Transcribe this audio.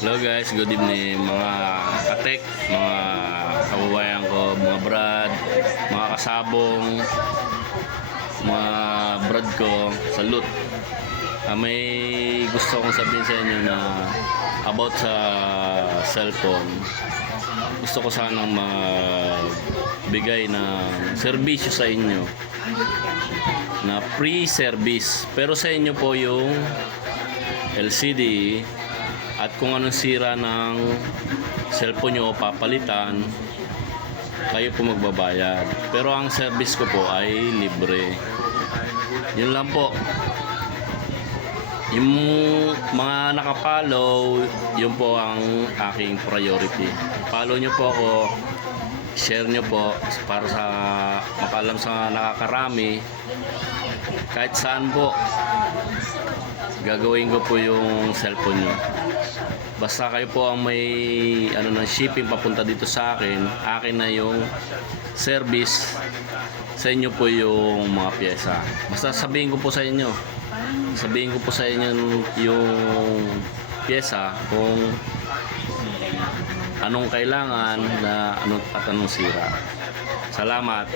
Hello guys, good evening mga katek, mga kababayan ko, mga brad, mga kasabong, mga brad ko, salute. May gusto kong sabihin sa inyo na about sa cellphone. Gusto ko sanang magbigay ng serbisyo sa inyo na free service, pero sa inyo po yung LCD at kung anong sira ng cellphone nyo papalitan, kayo po magbabayad. Pero ang service ko po ay libre. Yun lang po. Yung mga nakapollow, yun po ang aking priority. Follow nyo po ako, share nyo po para sa makalam sa nakakarami. Kahit saan po gagawin ko po yung cellphone nyo. Basta kayo po ang may ng shipping papunta dito sa akin, akin na yung service, sa inyo po yung mga pyesa. Basta sabihin ko po sa inyo yung pyesa kung anong kailangan na anong sira. Salamat.